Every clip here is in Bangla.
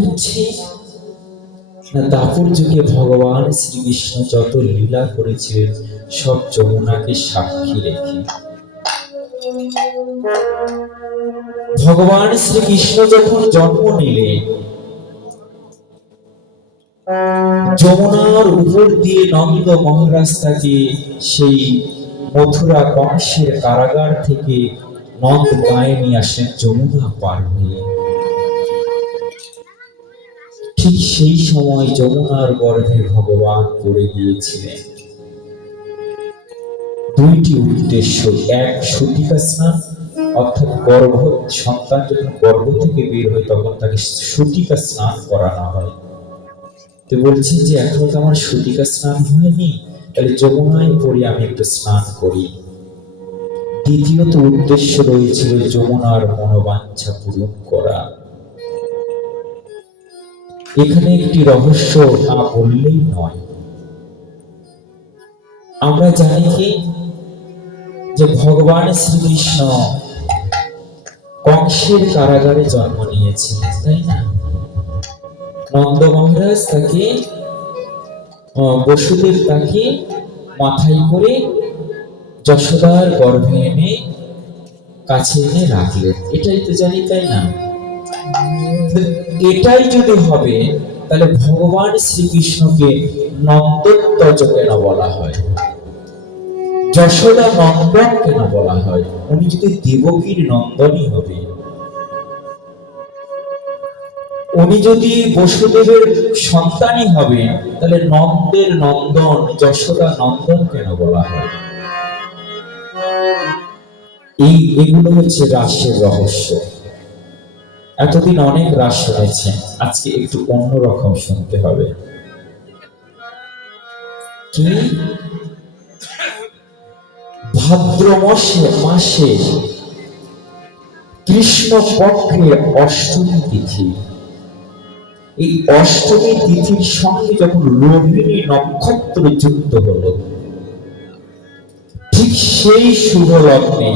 হচ্ছে? দাপর যুগে ভগবান শ্রীকৃষ্ণ যত লীলা করেছিলেন সব যমুনাকে সাক্ষী রেখে। ভগবান শ্রীকৃষ্ণ যখন জন্ম নিলেন, যমুনার উপর দিয়ে নন্দ মহারাজ তাকে সেই মথুরা কংসের কারাগার থেকে নন্দ গায়ে নিয়ে আসেন যমুনা পার হয়ে। ঠিক সেই সময় যমুনার গর্ভে ভগবান পড়ে গিয়েছিলেন। দুইটি উদ্দেশ্য, এক সতিকা স্নান, অর্থাৎ গর্ভ, সন্তান যখন গর্ভ থেকে বের হয়, তখন তাকে সতিকা স্নান করানো হয়। তো বলছেন যে, এখনও তো আমার সতিকা স্নান হয়নি, তাহলে যমুনায় পড়ে আমি একটু স্নান করি। দ্বিতীয়ত উদ্দেশ্য রয়েছিল যমুনার মনোবাঞ্ছা পূরণ করা। এখানে একটি রহস্য না বললেই নয়। আমরা জানি কি? যে ভগবান শ্রীকৃষ্ণ কংসের কারাগারে জন্ম নিয়েছিলেন, তাই না? নন্দ মহারাজ তাকে বসুদেব তাকে মাথায় করে যশোদার গর্ভে এনে কাছে এনে রাখলেন। এটাই তো জানি, তাই না? এটাই যদি হবে, তাহলে ভগবান শ্রীকৃষ্ণকে নন্দত্বজ কেন বলা হয়? যশোদা নন্দন কেন বলা হয়? উনি যদি দেবকীর নন্দনই হবে। উনি যদি বসুদেবের সন্তানই হবে, তাহলে নন্দের নন্দন, যশোদা নন্দন কেন বলা হয়? এই এগুলো হচ্ছে রাসের রহস্য। এতদিন অনেক রাস শুনেছেন আজকে একটু অন্যরকম শুনতে হবে। কি? ভাদ্র মাসে মাসে কৃষ্ণ পক্ষের অষ্টমী তিথি। এই অষ্টমী তিথির সঙ্গে যখন রোহিণী নক্ষত্র যুক্ত হলো, ঠিক সেই শুভ লগ্নে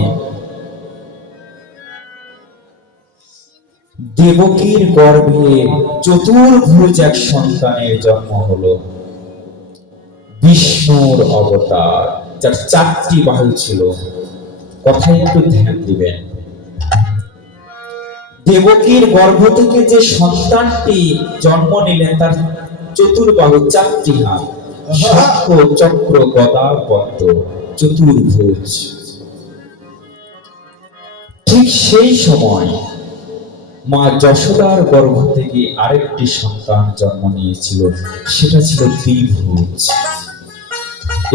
দেবকীর গর্ভে চতুর্ভুজ এক সন্তানের জন্ম হলো। বিষ্ণুর অবতার, যার চারটি বাহু ছিল। কথায় একটু ধ্যান দিবেন। দেবকীর গর্ভ থেকে যে সন্তানটি জন্ম নিলেন, তার চতুর্বাহু চারটি হাত। শঙ্খ চক্র গদা পদ্ম চতুর্ভুজ ঠিক সেই সময় মা যশোদার গর্ভ থেকে আরেকটি সন্তান জন্ম নিয়েছিল, সেটা ছিল দ্বিভুজ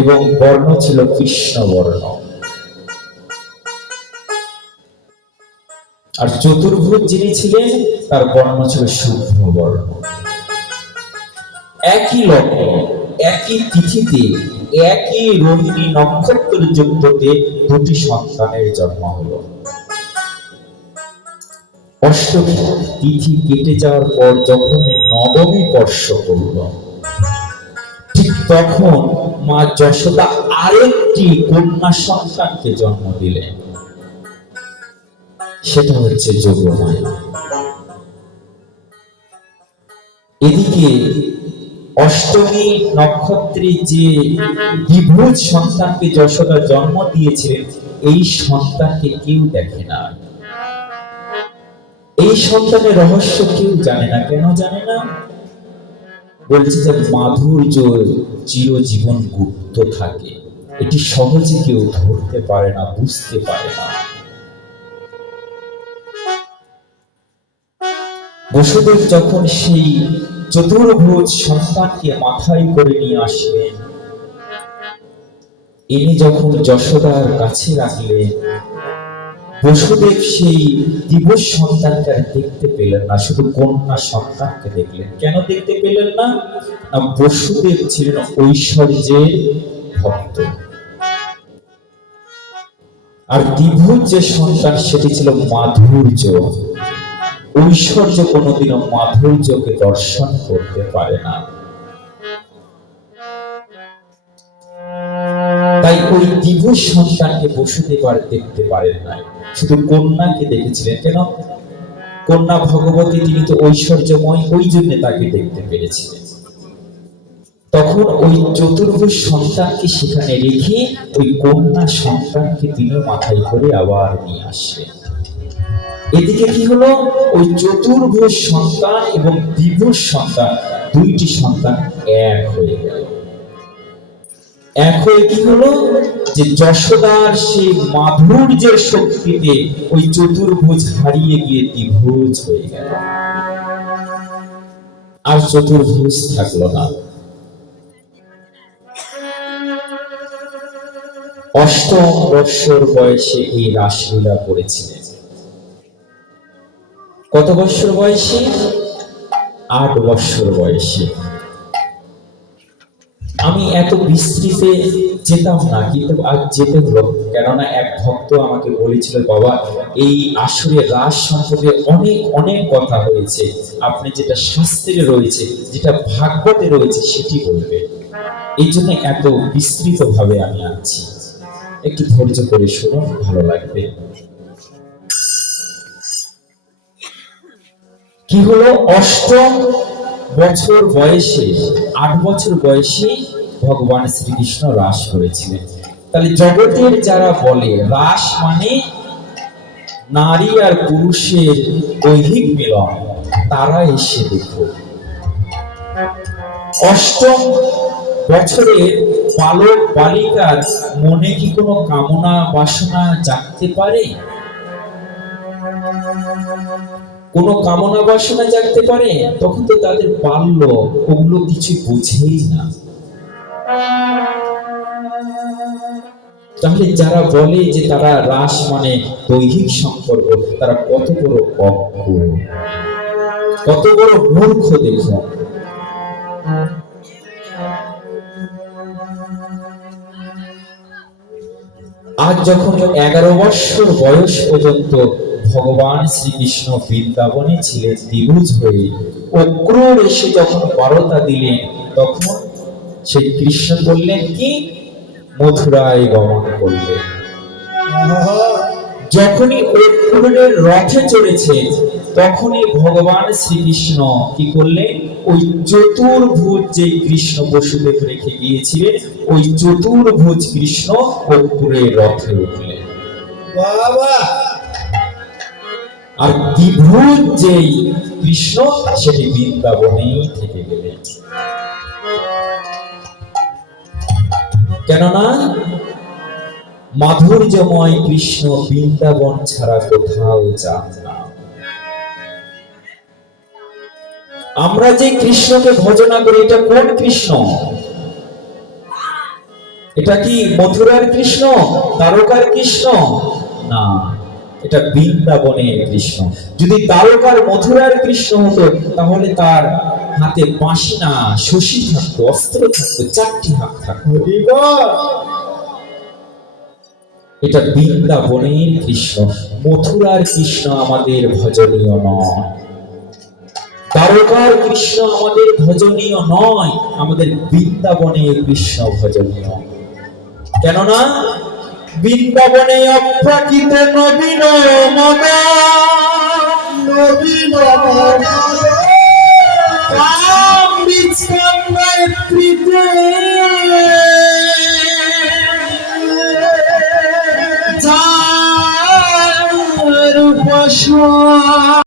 এবং বর্ণ ছিল কৃষ্ণ বর্ণ আর চতুর্ভুজ যিনি ছিলেন, তার বর্ণ ছিল শুভ্র বর্ণ একই লগ্নে, একই তিথিতে, একই রোহিণী নক্ষত্র যুক্ততে দুটি সন্তানের জন্ম হলো। অষ্টমী তিথি কেটে যাওয়ার পর যখন নবমী বর্ষ করল ঠিক তখন মা যশোদা আরেকটি কন্যা সন্তানকে জন্ম দিলেন। সেটা হচ্ছে যোগমায়া এদিকে অষ্টমী নক্ষত্রে যে বিভুজ সন্তানকে যশোদা জন্ম দিয়েছিলেন, এই সন্তানকে কেউ দেখে না। এই সন্তানের রহস্য কেউ জানে না, কেন জানে না? বলছে যে মাধুর্য চিরজীবন গুপ্ত থাকে। এটি সহজে কেউ ধরতে পারে না, বুঝতে পারে না। বসুদেব যখন সেই চতুর্ভুজ সন্তানকে মাথায় করে নিয়ে আসলেন, ইনি যখন যশোদার কাছে রাখলেন বসুদেব সেই দিবস সন্তানকে আর দেখতে পেলেন না, শুধু কন্যা সন্তানকে দেখলেন। কেন দেখতে পেলেন না? না, বসুদেব ছিলেন ঐশ্বর্যের ভক্ত। আর দ্বিভুজ যে সন্তান, সেটি ছিল মাধুর্য। ঐশ্বর্য কোনোদিনও মাধুর্যকে দর্শন করতে পারে না। তাই ওই দিবস সন্তানকে বসুদেব আর দেখতে পারেন নাই। শুধু কন্যাকে দেখেছিলেন কেন? কন্যা ভগবতী, তিনি তো ঐশ্বর্যময়, ওই জন্য তাকে দেখতে পেরেছিলেন। তখন ওই চতুর্ভুজ সন্তানকে সেখানে রেখে ওই কন্যা সন্তানকে তিনি মাথায় করে আবার নিয়ে আসলেন। এদিকে কি হলো? ওই চতুর্ভুজ সন্তান এবং দ্বিভুজ সন্তান, দুইটি সন্তান এক হয়ে গেল। হয়ে কি হলো? যে যশোদার সেই মাধুর্যের শক্তিতে ওই চতুর্ভুজ হারিয়ে গিয়ে দ্বিভুজ হয়ে গেল। আর চতুর্ভুজ থাকল না। অষ্টম বৎসর বয়সে এই রাসলীলা করেছিলেন। কত বৎসর বয়সে? আট বৎসর বয়সে। আমি এত বিস্তৃতে যেতাম না, কিন্তু আজ যেতে হলো কেননা এক ভক্ত আমাকে বলেছিল, বাবা, এই আসরে রাস সম্পর্কে অনেক অনেক কথা হয়েছে। আপনি যেটা শাস্ত্রে রয়েছে, যেটা ভাগবতে রয়েছে, সেটি বলবে। এই জন্য এত বিস্তৃত ভাবে আমি আনছি একটু ধৈর্য করে শুনুন, ভালো লাগবে। কি হলো? অষ্টম বছর বয়সে, আট বছর বয়সে ভগবান শ্রীকৃষ্ণ রাস করেছিলেন। তাহলে জগতের যারা বলে, রাস মানে নারী আর পুরুষের দৈহিক মিলন, তারা এসে দেখো। অষ্টম বছরের বালক বালিকার মনে কি কোনো কামনা বাসনা জাগতে পারে? কোনো কামনা বাসনা জাগতে পারে? তখন তো তাদের বাল্য, ওগুলো কিছু বুঝেই না। তাহলে যারা বলে যে তারা রাস মানে দৈহিক সম্পর্ক, তারা কত বড় অজ্ঞ কত বড় মূর্খ দেখো? আজ যখন এগারো বৎসর বয়স পর্যন্ত ভগবান শ্রীকৃষ্ণ বৃন্দাবনে ছিলেন দ্বিভুজ হয়ে অক্রূর এসে যখন বারতা দিলেন, তখন সেই কৃষ্ণ বললেন কি? মথুরায় গমন করলেন যখনই অক্রূরের রথে চড়েছে তখনই ভগবান শ্রীকৃষ্ণ কি করলেন ওই চতুর্ভুজ যে কৃষ্ণ বসুদেব রেখে গিয়েছিলেন ওই চতুর্ভুজ কৃষ্ণ অক্রূরের রথে উঠলেন। বাবা! আর দ্বিভুজ যেই কৃষ্ণ সেটি বৃন্দাবনেই থেকে গেলেন। কেননা মাধুর্যময় কৃষ্ণ বৃন্দাবন ছাড়া কোথাও যান না। আমরা যে কৃষ্ণকে ভজনা করি, এটা কোন কৃষ্ণ? এটা কি মথুরার কৃষ্ণ, তারকার কৃষ্ণ? না। এটা বৃন্দাবনের কৃষ্ণ যদি তারকার মথুরার কৃষ্ণ হতো, তাহলে তার হাতে বাঁশি শশী থাকতো, অস্ত্র থাকতো, চারটি হাত থাকতো। এটা বৃন্দাবনের কৃষ্ণ মথুরার কৃষ্ণ আমাদের ভজনীয় নয়। দ্বারকার কৃষ্ণ আমাদের ভজনীয় নয়, আমাদের বৃন্দাবনের কৃষ্ণ ভজনীয়। কেননা বৃন্দাবনে অপ্রাকৃত নবীন মন